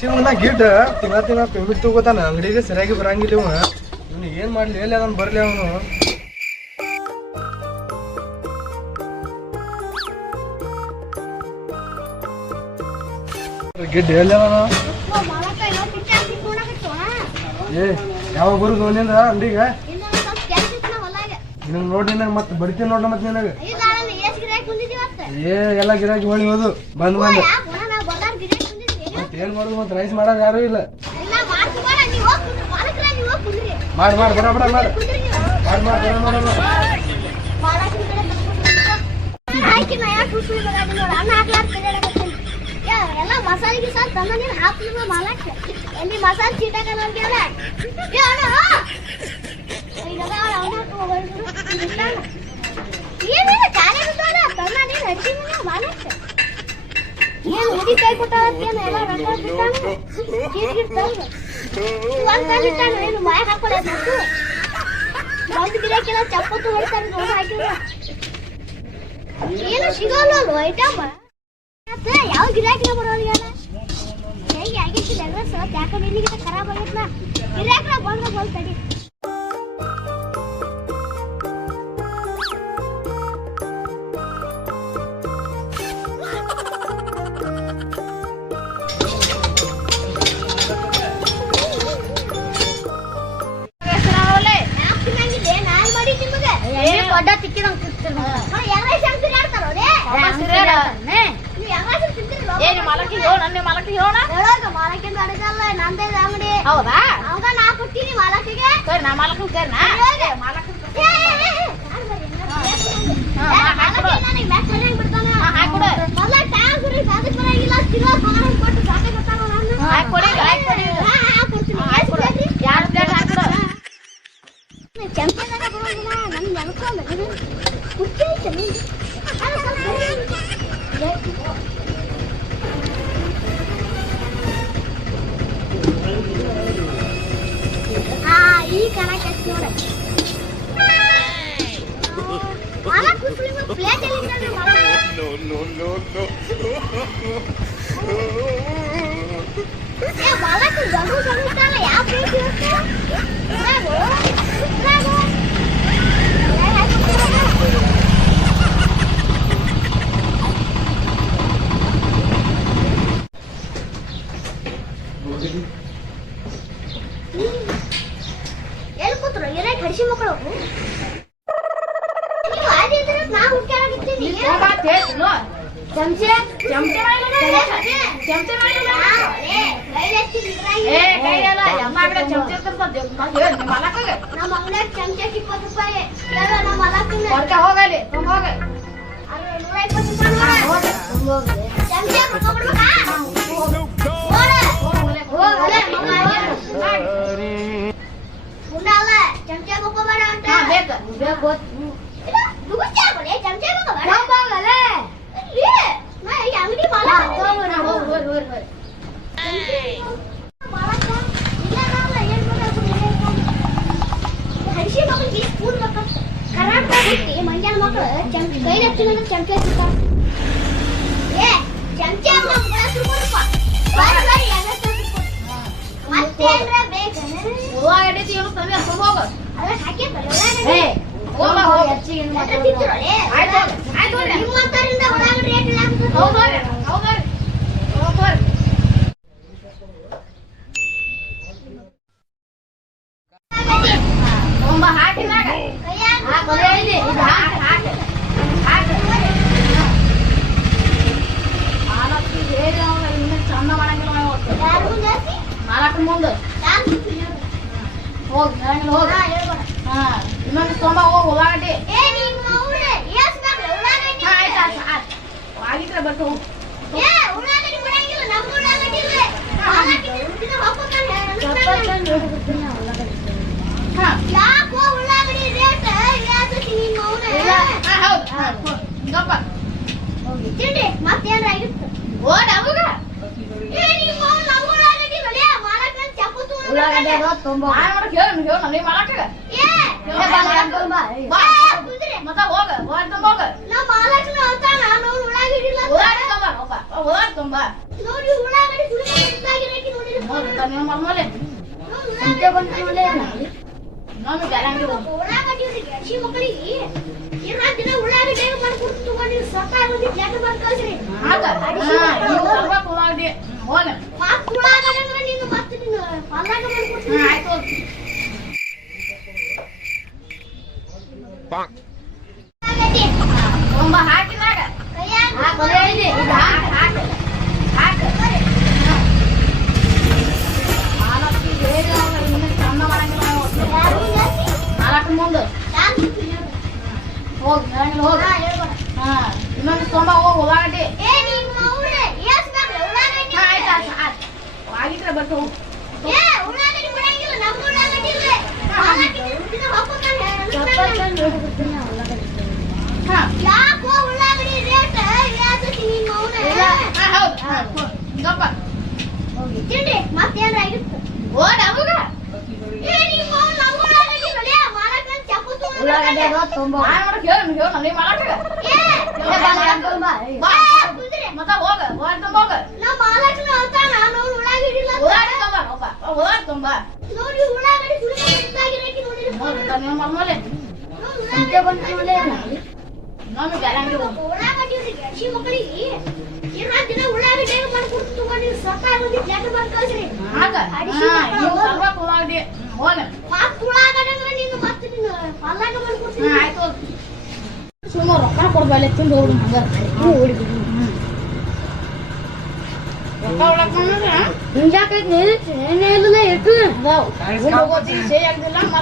ಶಿವನ ಗಿಡ್ ತಿಂಗಳ ಪೇಮೆಂಟ್ ತಗೋತಾನ ಅಂಗಡಿಗೆ ಸರಿಯಾಗಿ ಬರಂಗಿಲ್ಲ ಇವ ಇವ್ನಿಗೆ ಏನ್ ಮಾಡ್ಲಿ ಎಲ್ಲಿ ಅದನ್ನ ಬರ್ಲಿ ಅವನು ಗಿಡ್ ಎಲ್ಲಿ ಅವನು ಏ ಯಾವಾಗ ಬರುದು ಅವನಿಂದ ಅಂಗಡಿಗೆ ನಿನಗೆ ನೋಡಿ ನಂಗೆ ಮತ್ತೆ ಬಡಿತೀನಿ ನೋಡ ಮತ್ತೆ ನಿನಗೆ ಏ ಎಲ್ಲ ಗಿರಾಕಿ ಹೊಳಿ ಹೋದು ಬಂದ್ ಬಂದು ಮತ್ತೆ ಏನ್ ಮಾಡುದು ಮತ್ತೆ ರೈಸ್ ಮಾಡೋದು ಯಾರು ಇಲ್ಲ ಮಾಡಿ ಮಾಡಿ ಬಡ ಬಡ ಮಾಡಿ ಮಾಡಿ ಮಾಡಿ ಬಡ ಎಲ್ಲ ಮಸಾಲೆ ಗಿಸಾಲ ತಂದ ನೀನು ಹಾಕ್ಲಿಲ್ಲ ಮಾಲಕ್ಕೆ ಎಲ್ಲಿ ಮಸಾಲೆ ಚೀಟಾಕ ನೋಡ್ಯಾರ ಏನಿಲ್ಲ ಖಾಲಿ ಬಿಟ್ಟಾರ ತಂದ ನೀನು ಹಚ್ಚಿ ಮಾಲಕ್ಕೆ ಏನು ಹುಡಿ ಕೈ ಕೊಟ್ಟಾನ ಎಲ್ಲ ರೊಕ್ಕ ಬಿಟ್ಟಾನ ಚೀಟ್ ತಂದು ಒಂದು ಕಾಲ ಇಟ್ಟಾನ ಏನು ಮಾಯ ಹಾಕೊಳ್ಳೋದು ಒಂದು ಗಿರಾಕಿಲ್ಲ ಚಪ್ಪತ್ತು ಹೊಡ್ತಾನೆ ನೋಡಿ ಹಾಕಿಲ್ಲ ಏನು ಸಿಗೋಲ್ಲ ಐಟಮ್ ಯಾವ ಗಿರಾಕಿನ ಬರೋದಿಲ್ಲ ಹೇಗೆ ಆಗಿತ್ತಿಲ್ಲ ಎಲ್ಲ ಸತ್ ಯಾಕಂದ್ರೆ ಇಲ್ಲಿಗಿಂತ ಖರಾಬ್ ಆಗಿತ್ಲ ಗಿರಾಕಿನ ಬಂದ್ರೆ ಬೋಲ್ತಡಿ ಹೌದಾ ಅವಾಗ ನಾ ಕೊಡ್ತೀನಿ ಮಾಲಕಿಗೆ ಸರಿ ನಾ ಮಾಲಕ ಸರಿ ನಾ ಈ ಕಣ ಕಟ್ಟಿ ನೋಡ ಪ್ಲೇಟ್ ಎಲ್ಲಿ ಕೂತ್ರು ಏನೇ ಕಡಿಸಿ ಮಕ್ಕಳು ಮಂಜಾನ ಮಕ್ಕಳು ಕೈ ಹಚ್ಚಿನ ಚಮಚ ಮುಂದೆ ಹೋಗಿ ಇನ್ನೊಂದು ತೊಂಬ ಹೋಗಿ ಉಳ್ಳಾಗಡ್ಡಿ ಆಗಿದ್ರೆ ಬರ್ತು ಮತ್ತೇನಾಗಿತ್ತು ನೋಡಿ ಉಳ್ಳಾಗಡ್ಡಿ ಹಸಿ ಮಕ್ಕಳಿಗೆ ದಿನ ಉಳ್ಳಾಗಡ್ಡಿ ಮಾಡ್ಕೊಡ್ತು ತಗೊಂಡು ಸ್ವತಃ ಒಂದು ಲೆಟರ್ ಬರ್ದು ಕಳ್ಸ್ರಿ. ಉಳ್ಳಾಗಡ್ಡಿ ಅಂದ್ರೆ ನೀನು ಮತ್ತೆ ನೀನು ಹೊಲ್ದಾಗ ಮಾಡ್ಕೊಡ್ತೀನಿ. ಹಾಕಿದಾಗ ಮುಂದೆ ಹೋಗಿ ಇನ್ನೊಂದು ತೊಂಬ ಹೋಗಿ ಉಳ್ಳಾಗಡ್ಡಿ ಆಗಿದ್ರೆ ಬಟ್ ಹೋಗಿ ಯಾಕೋ ಉಳ್ಳಾಗಡ್ಡಿ ರೇಟ್ ಗಪ್ಪ ತಿಂಡಿ ಮತ್ತೇನ್ರ ಆಗಿತ್ತು ಓಡ್ ಅವಾಗ ಮತ್ತ ಹೋಗ ಹೋಗ ತುಂಬ ಹಸಿ ಮಕ್ಕಳಿಗೆ ದಿನ ಉಳ್ಳಾಗಡ್ಡಿ ಮಾಡ್ಕೊಡ್ತು ತಗೊಂಡು ಸ್ವತಃ ಒಂದು ಲೆಟರ್ ಬರ್ದು ಕಳ್ಸ್ರಿ. ಉಳ್ಳಾಗಡ್ಡಿ ಅಂದ್ರೆ ನೀನು ಮತ್ತೆ ನೀನು ಹೊಲ್ದಾಗ ಮಾಡ್ಕೊಡ್ತೀನಿ. ಸುಮಾರು ರೊಕ್ಕ ಕೊಡ್ಬಲ್ಲ ತಿಂದು ಹೋಗಿ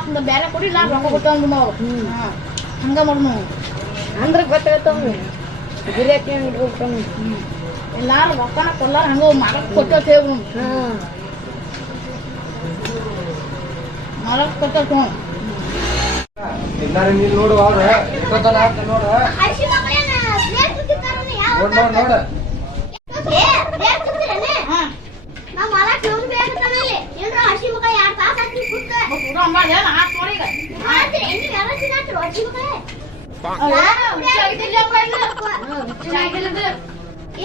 ಮತ್ತ ಬೇರೆ ಕೊಡಿ ನಾ ರೊಕ್ಕ ಕೊಟ್ಟು ಹಂಗ ಮಾಡ್ ಅಂದ್ರೆ ಗೊತ್ತಾಗತ್ತವ್ರು ಗಿರಾಕಿ ಎಲ್ಲಾರು ರೊಕ್ಕನ ಕೊಲ್ಲಾರ ಹಂಗ ಮಾಡಕ್ ಕೊಟ್ಟೇವ್ ಮಾಡಕ್ ಕೊಟ್ಟ ಎಲ್ಲಾರು ನೀನ್ ನೋಡು ಅವ್ರ ಎಷ್ಟೊತ್ತನ ಆಗ್ತ ನೋಡ ಹಸಿ ಮಕ್ಕಳೇನ ಪ್ಲೇಟ್ ತುತ್ತಿರ್ತಾರಲ್ಲ ಯಾವ ನೋಡ್ ನೋಡ ಪ್ಲೇಟ್ ತುತ್ತಿರನೆ ನಾವು ಮಾಲಕ್ ಹೋಗ್ಬೇಕಾಗ್ತಾನಲ್ಲಿ ಏನ್ರ ಹಸಿ ಮಕ್ಕಳ 2 ತಾಸು ಹಾಕಿ ಕೂತ ಮಾಡ್ತೀರಿ ಹೆಂಗೆ ವ್ಯವಸ್ಥೆ ಮಾಡ್ತೀರಿ ಹಸಿ ಮಕ್ಕಳೇ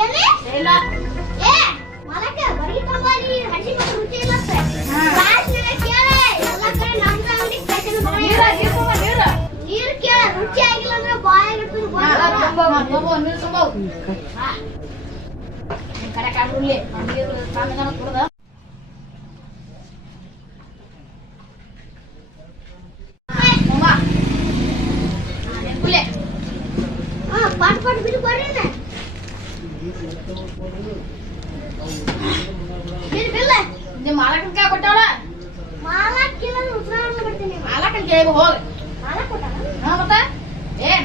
ಏನೇ ಏ ಮಾಲಕ ಬರೀ ತಂಬಾರಿ ಹಸಿ ಮಕ್ಕಳು ರುಚಿ ಇಲ್ಲ ಕ್ಲಾಸ್ನಾಗ ಕೇಳೆ ಎಲ್ಲ ಕಡೆ ನಮ್ದ ಅಂಗಡಿ ನೀರು ಕೇಳ ರುಚಿ ಆಗಿಲ್ಲ ಅಂದ್ರೆ ಬಾಯಾಗಿರ್ತದೆ ಕಡೆ ಕಾಡ್ರಲ್ಲಿ ಕುಡ್ದ ಪಾಟ್ ಪಾಟ್ ಬಿಟ್ಟು ಬರ್ರಿ ಬಿಲ್ಲ ನಿಮ್ಮ ಮಾಲಕನ ಕೈ ಕೊಟ್ಟವಳ ಮಾಲಕ್ ಕೇಳಿದ್ರೆ ಉತ್ತರ ಬರ್ತೀನಿ ಮಾಲಕನ ಕೈ ಹೋಗ ಮಾಲಕ್ ಕೊಟ್ಟಾನ ಮತ್ತ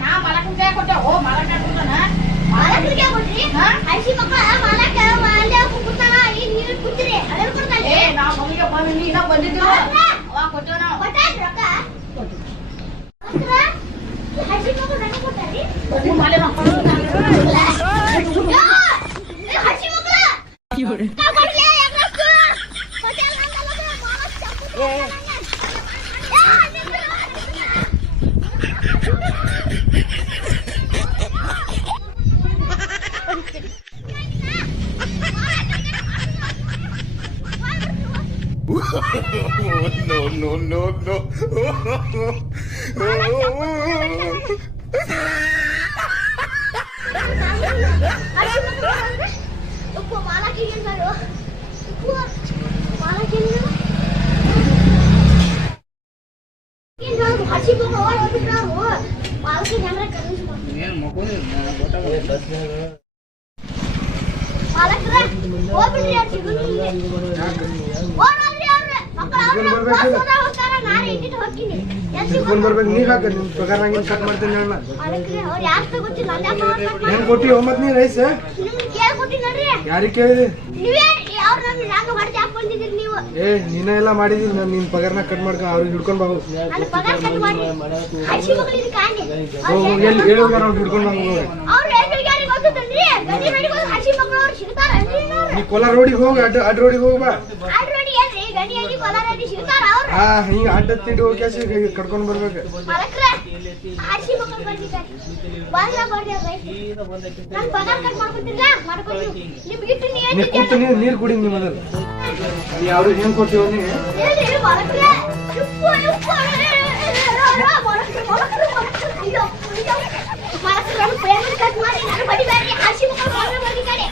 ನಾ ಮಾಲಕನ ಕೈ ಕೊಟ್ಟೆ ಓ ಮಾಲಕ ಕೊಡ್ತಾನ ಮಾಲಕರಿಗೆ ಕೊಟ್ರಿ ಹಸಿ ಮಕ್ಕಳ ಮಾಲಕ ಅಲ್ಲೇ ಕೂತಾನ ಈಗ ನೀರು ಕುಡ್ತೀರಿ ಅದೇ ಕೊಡ್ತಾನೆ ನಾ ಮನೆಗೆ ಬಂದಿ ಇನ್ನೂ ಬಂದಿದ್ದಿಲ್ಲ ಅವಾಗ ಕೊಟ್ಟೇವ ನಾವು ಕೊಟ್ಟಾಯ್ತು ರೊಕ್ಕ ಹಸಿ ಮಕ್ಕಳು ನನಗೆ ಕೊಟ್ಟಾರಿ ಹಸಿ ಮಕ್ಕಳು no, no, no. ಬರ್ಬೇಕು ನೀ ಹಾಕ ನಿನ್ ಪಗಾರ ನಂಗೆ ಕಟ್ ಮಾಡ್ತೀನಿ ಹೇಳ ಹೆಂಗ್ ಕೊಟ್ಟಿ ಒಮ್ಮತ್ ನೀ ರೈಸ್ ಯಾರಿಗೆ ಕೇಳಿದೆ ಏ ನೀನ ಎಲ್ಲ ಮಾಡಿದಿರಿ ನಾನು ನಿನ್ ಪಗಾರನ ಕಟ್ ಮಾಡ್ಕ ಅವ್ರಿಗೆ ಹಿಡ್ಕೊಂಡ್ ಬಾವು ಎಲ್ಲಿ ಹೇಳಿದಾರ ಅವ್ರು ಹಿಡ್ಕೊಂಡ್ ಬಾವು ನೀ ಕೋಲಾರ ರೋಡಿಗೆ ಹೋಗಿ ಅಡ್ ರೋಡಿಗೆ ಹೋಗಿ ಬಾ ಹಾ ಹಿಂಗ ಅಡ್ಡ ತಿಂಡಿ ಹೋಗಿ ಕಟ್ಕೊಂಡ್ ಬರ್ಬೇಕು ನೀರ್ ಕುಡಿ ನಿಮ್ಮದ ನೀ ಅವ್ರಿಗೆ ಹೆಂಗ್ ಕೊಡ್ತೀವ ನೀ ಏನ್ರಿ ಹೊರಕ್ಕೆ ಉಪ್ಪು ಉಪ್ಪು ಮರಕ್ಕೆ ಪ್ರೇಮ ಕಟ್ ಮಾಡಿ ನಾನು ಬಡಿಬೇಡಿ ಆಶೀರ್ವಾದ ಮಾಡಿ ಕಡೆ